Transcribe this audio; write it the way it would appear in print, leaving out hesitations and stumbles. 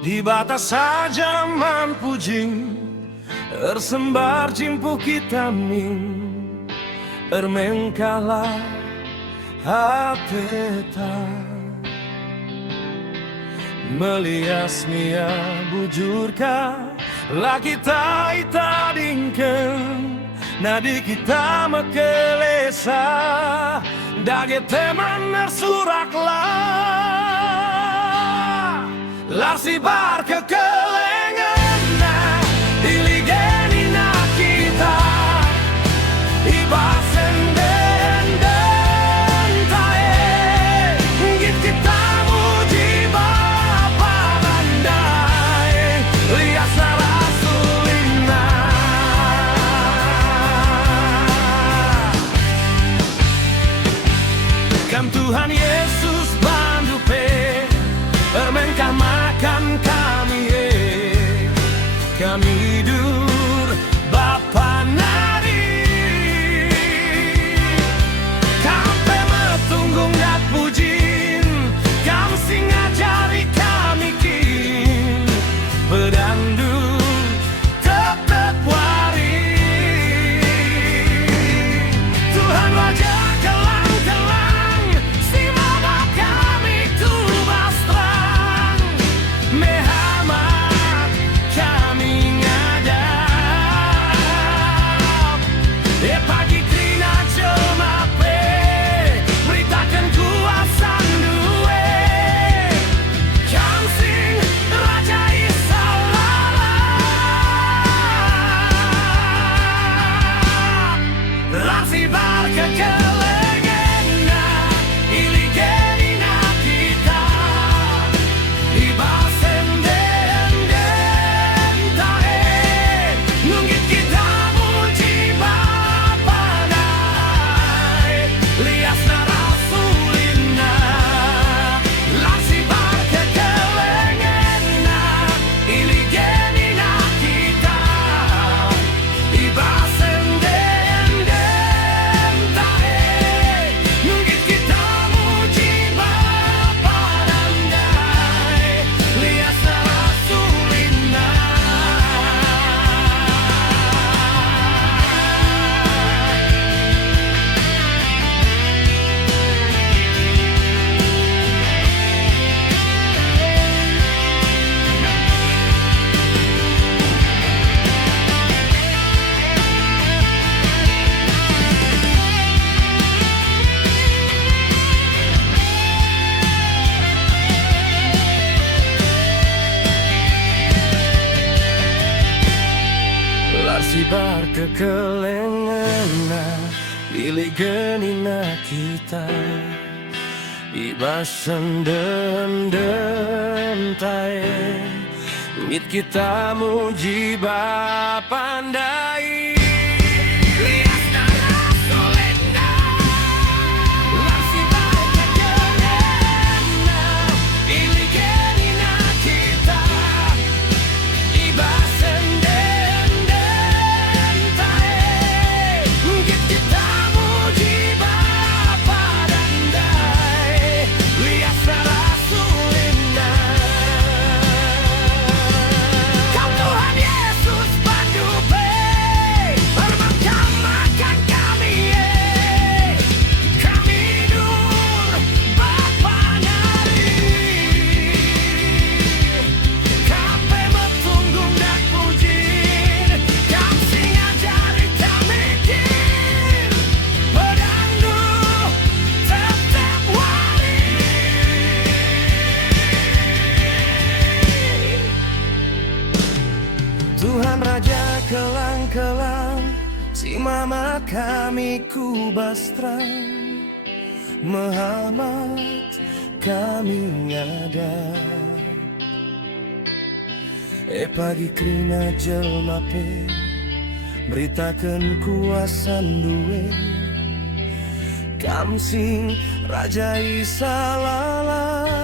Di batas zaman pujing tersembar cimpuk hitaming ermengkala hapeta melias mia bujurka la kita itadingken nadi kita mekelesa dage teman nersuraklah larsi bar kekelengena iligenina kita ibasen den tae git kita muji bapa bandai lias rasulina kam Tuhan Yesus bandupe ermengkah makan kami kami hidur Bapa nari kampe metunggung dak pujin kam sing ngajari kami kin pedandu tetep wari Tuhan Raja kelang-kelang si mama kami tu bastrang mehamat kami ngadap pagi krina jemape beritakan kuasa duwe kam sing Raja Isa Lasi bar kekelengena iligenina kita ibasen den tae nunggit kita muji Bapa dai lias narasulina lasi bar kekelengena iligenina kita ibasen den tae nunggit kita muji Bapa dai lias narasulina Larsi bar kekelengena iligenina kita ibasen den tae mit kita muji Bapa ndai lias narasulina larsi bar kekelengena iligenina kita ibasen den tae git kita muji Bapa dandai lias rasulina kam Tuhan Yesus bandupe ermengkah makan kami kami hidur Bapa nari kampe metunggung dak pujin kam sing ngajari kami kin pedandu tetep wari Tuhan Raja kelang-kelang si mama kami kubastrang mehamat kami ngada pagi krina jelmape beritakan kuasa duwe kam sing Raja Isa lala